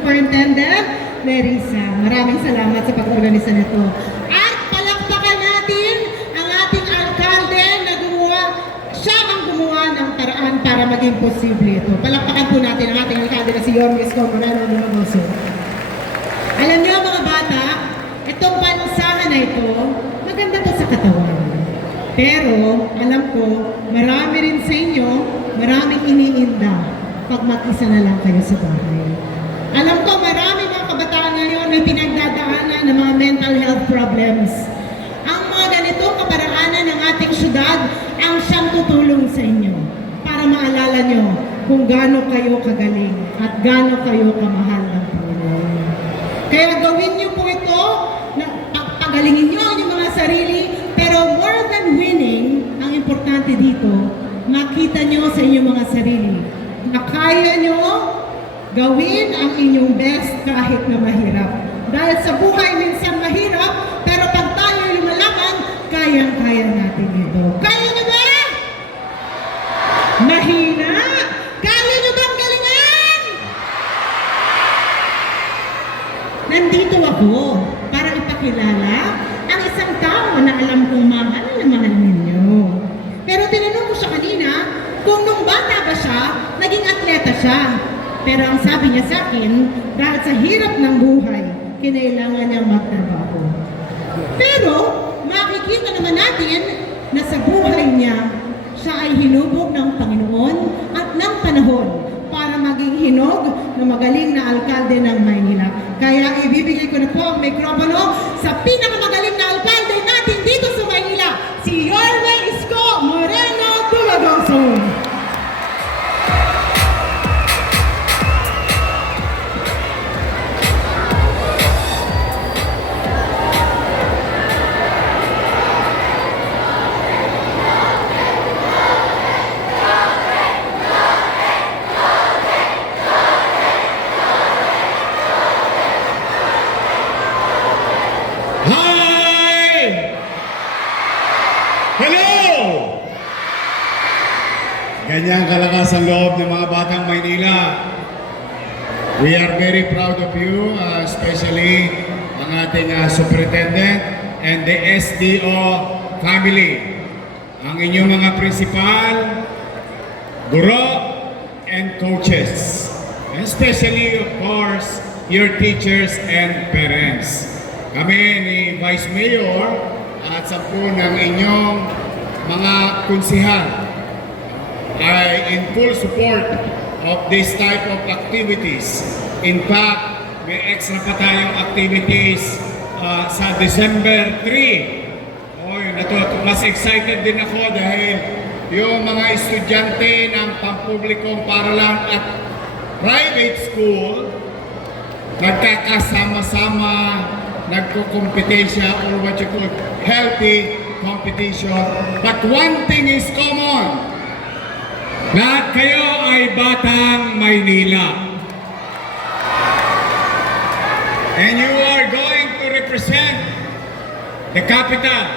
Superintendent Nerissa. Maraming salamat sa pag-organisa nito. At palakpakan natin ang ating alkalde na siya ang gumawa ng paraan para maging posible ito. Palakpakan po natin ang ating alkalde na si Yorme Isko Moreno Dumagoso. Alam niyo mga bata, itong pansahan na ito, maganda to sa katawan. Pero, alam ko, marami rin sa inyo, maraming iniinda pag mag-isa na lang kayo sa bahay. Alam ko, marami mga kabataan ngayon may pinagdadaanan ng mga mental health problems. Ang mga ganitong kaparaanan ng ating syudad ang siyang tutulong sa inyo para maalala nyo kung gaano kayo kagaling at gaano kayo kamahal ng Panginoon. Kaya gawin niyo po ito, pagalingin niyo ang inyong mga sarili, pero more than winning, ang importante dito, makita niyo sa inyong mga sarili na kaya niyo gawin ang inyong best kahit na mahirap. Dahil sa buhay minsan mahirap, pero pag tayo lumalaban, kayang-kaya natin ito. Kaya niyo ba? Mahina? Kaya niyo bang galingan? Nandito ako para ipakilala ang isang tao na alam kong mahal na mahal ninyo. Pero tinanong ko siya kanina kung nung bata ba siya, naging atleta siya. Pero ang sabi niya sa akin, dahil sa hirap ng buhay, kinailangan niyang magtrabaho. Pero makikita naman natin na sa buhay niya, siya ay hinubog ng Panginoon at ng panahon para maging hinog na magaling na alkalde ng Maynila. Kaya ibibigay ko na po ang mikropono sa pinakamagaling na alkalde natin dito sa Maynila, si Yorme Isko Moreno Dumagoso. Ganyang kalakas ang loob ng mga batang Maynila. We are very proud of you, especially ang ating superintendent and the SDO family. Ang inyong mga principal, guro, and coaches. And especially, of course, your teachers and parents. Kami ni Vice Mayor at 10 ng inyong mga kunsihal ay in full support of this type of activities. In fact, may extra pa tayong activities sa December 3. Mas excited din ako dahil yung mga estudyante ng pampublikong paaralan at private school nagkakasama-sama, nagko-competition or what you call healthy competition. But one thing is common. Lahat kayo ay batang Maynila. And you are going to represent the capital.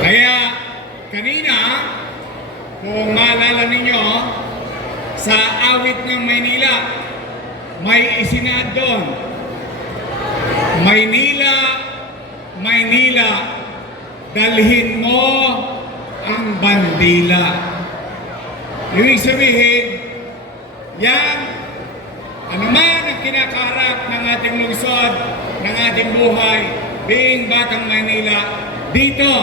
Kaya kanina, kung maalala ninyo, sa awit ng Maynila, may isinad doon. Maynila, Maynila, dalhin mo ang bandila. Ibig sabihin, yan, ano man ang kinakaharap ng ating lungsod, ng ating buhay, being batang Maynila, dito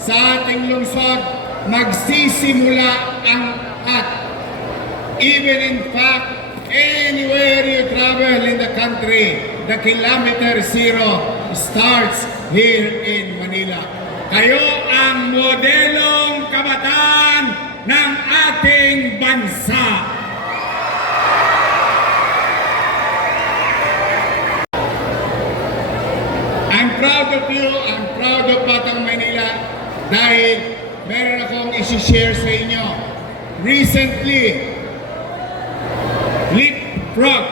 sa ating lungsod, magsisimula ang at. Even in fact, anywhere you travel in the country, the kilometer zero starts here in Manila. Kayo ang modelong kabataan ng ating bansa. I'm proud of you, I'm proud of Batang Manila dahil meron akong isi-share sa inyo. Recently, leapfrog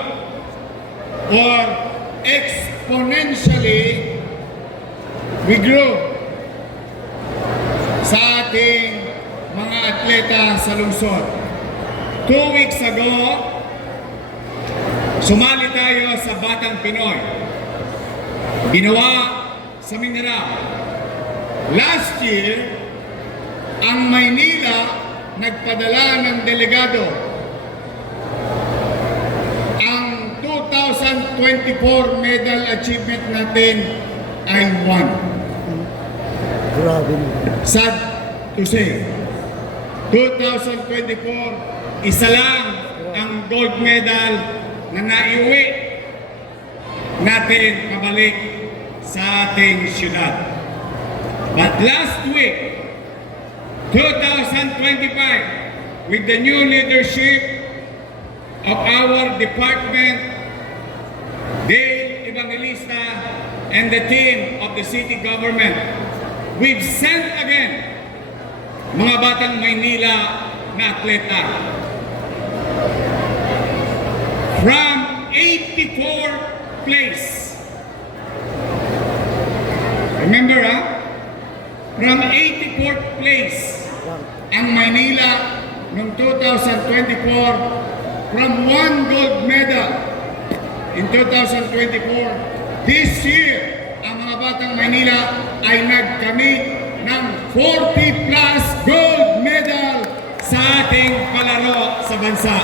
or exponentially, we grew sa ating mga atleta sa lungsod. 2 weeks ago, Sumali tayo sa Batang Pinoy. Ginawa sa Mindanao. Last year, ang Maynila nagpadala ng delegado. Ang 2024 medal achievement natin ay 1. Grabe mo. Sad to say, 2024, isa lang ang gold medal na naiuwi natin pabalik sa ating syudad. But last week, 2025, with the new leadership of our department, Dale Evangelista, and the team of the city government, we've sent again mga batang Maynila na atleta from 84th place. Remember, from 84th place ang Maynila noong 2024 from 1 gold medal in 2024. This year, ang mga batang Maynila ay nagkamit ng 40 plus gold medal sa ating palaro sa bansa.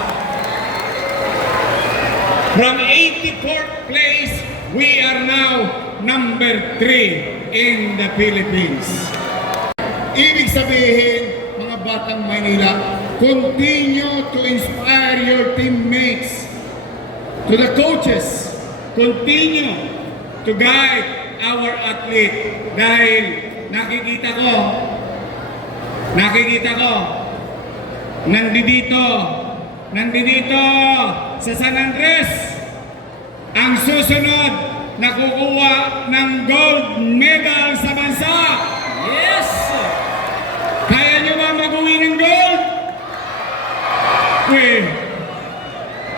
From 84th place, we are now number 3 in the Philippines. Ibig sabihin, mga batang Maynila, continue to inspire your teammates. To the coaches, continue to guide our athlete. Dahil nakikita ko, nandito sa San Andres, ang susunod na kukuha ng gold medal sa bansa. Yes! Kaya nyo ba mag-uwi ng gold?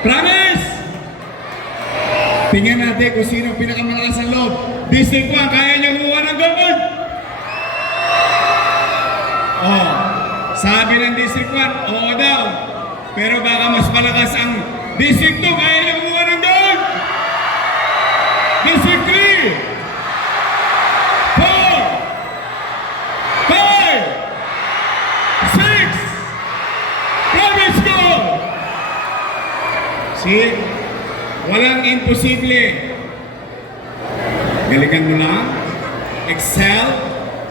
Promise? Tingnan natin kung sino ang pinakamalakas ang loob. District 1, kaya nyo kuha ng gold? Oh, sabi ng District 1, oo daw. Pero baka mas malakas ang District 2, kaya nyo kuha ng gold? District 3, 4, 5, 6, province gold! See? Walang imposible. Galingan mo lang. Excel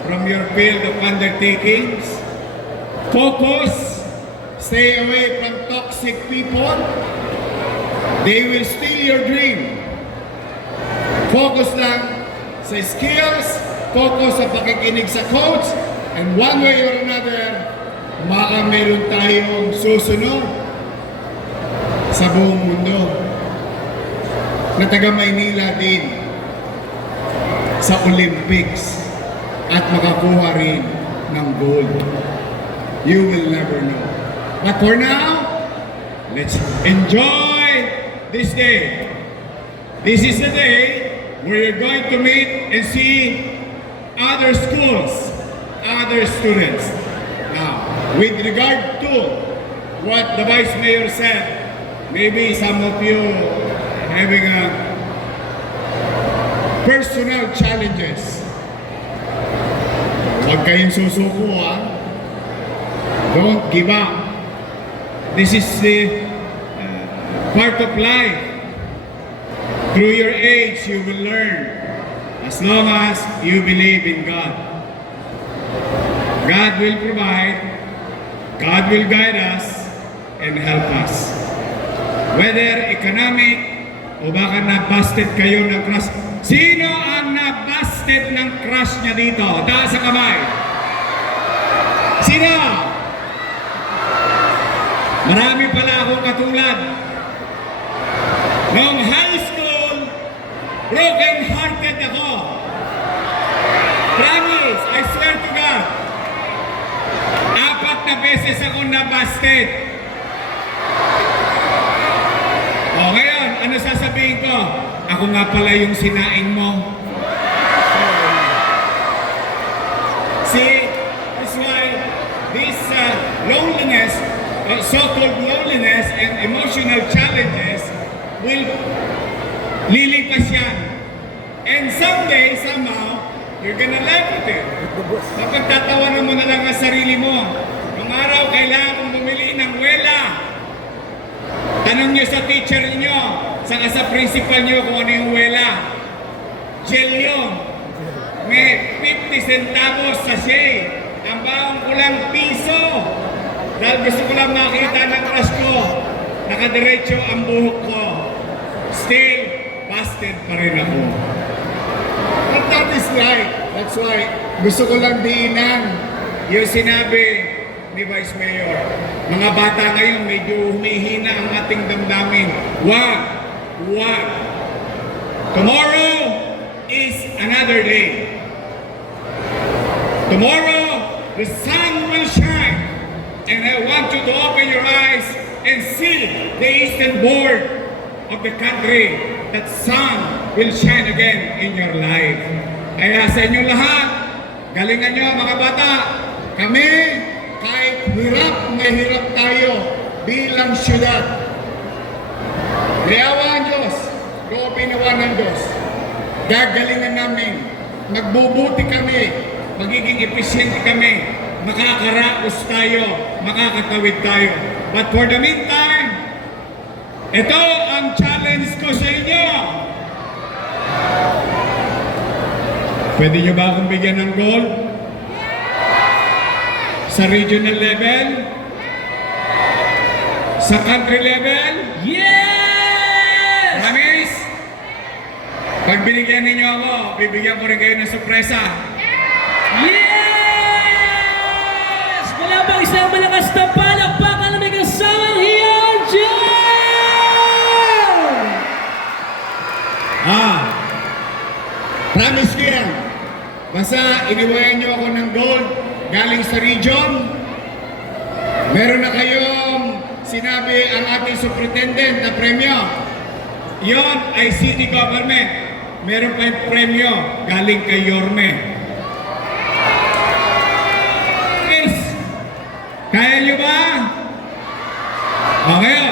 from your field of undertakings. Focus. Stay away from toxic people. They will steal your dream. Focus lang sa skills. Focus sa pakikinig sa coach. And one way or another, baka meron tayong susunod sa buong mundo na taga Maynila din sa Olympics at makakuha rin ng gold. You will never know. But for now, let's enjoy this day. This is the day where you're going to meet and see other schools, other students. Now, with regard to what the Vice Mayor said, maybe some of you having personal challenges. Huwag kayong susuko, Don't give up. This is the part of life. Through your age, you will learn. As long as you believe in God. God will provide, God will guide us, and help us. Whether economic, o baka na-busted kayo ng crush. Sino ang na-busted ng crush niya dito? Taas sa kamay. Sino? Marami pala akong katulad. Noong high school, broken-hearted ako. Promise, I swear to God. 4 na beses ako na-busted. O ngayon, ano sasabihin ko? Ako nga pala yung sinaing mo. See, that's why this loneliness, so-called loneliness and emotional challenges will lilipas yan. And someday, somehow, you're gonna laugh at it. Mapagtatawanan mo na lang ang sarili mo. Nung araw, kailangan kong bumili ng wela. Tanong nyo sa teacher niyo, saka sa principal nyo kung ano yung wela. Gel yun. May 50 centavos sa sachet. Ang baong ko lang piso. Dahil gusto ko lang makita ng crush ko. Nakadiretso ang buhok ko. Still, busted pa rin ako. But that is right. That's why gusto ko lang diinan yung sinabi ni Vice Mayor. Mga bata ngayon medyo humihina ang ating damdamin. Wag! Wag! Tomorrow is another day. Tomorrow, the sun will shine. And I want you to open your eyes and see the eastern board of the country. That sun will shine again in your life. Kaya sa inyong lahat, galingan nyo mga bata. Kami, kahit hirap na hirap tayo bilang syudad. Liyawa ang Diyos, loobinawa ng Diyos. Gagalingan namin, magbubuti kami, magiging epesyente kami, makakaraos tayo, makakatawid tayo. But for the meantime, ito ang challenge ko sa inyo. Pwede nyo ba akong bigyan ng gold? Sa regional level? Sa country level? Yes! Promise? Pag binigyan ninyo ako, bibigyan ko rin kayo ng sorpresa. Yes! Wala bang isang malakas na palakpakan na may kasamang hiyan dyan! Promise ko yan. Basta iniwayan nyo ako ng gold galing sa region. Meron na kayong sinabi ang ating superintendent na premyo. Yon ay city government. Meron pa yung premyo galing kay Yorme. Yes! Kaya nyo ba? Okay,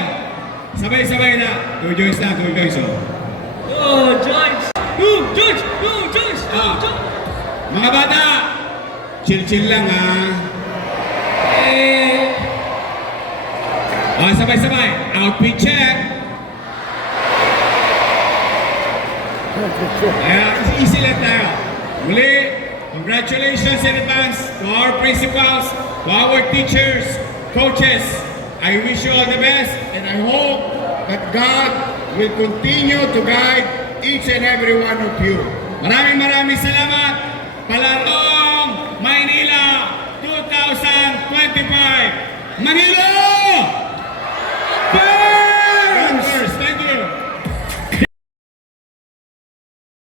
sabay-sabay na. 2 joints na, 2 joints. Go, Joyce! Go, Joyce! Go, Joyce! Go, Joyce! Mga bata, chill-chill lang ha. Sabay-sabay. Outfit check. Easy lang tayo. Muli, congratulations in advance to our principals, to our teachers, coaches. I wish you all the best and I hope that God will continue to guide each and every one of you. Maraming salamat. Palarong Maynila 2025. Manila!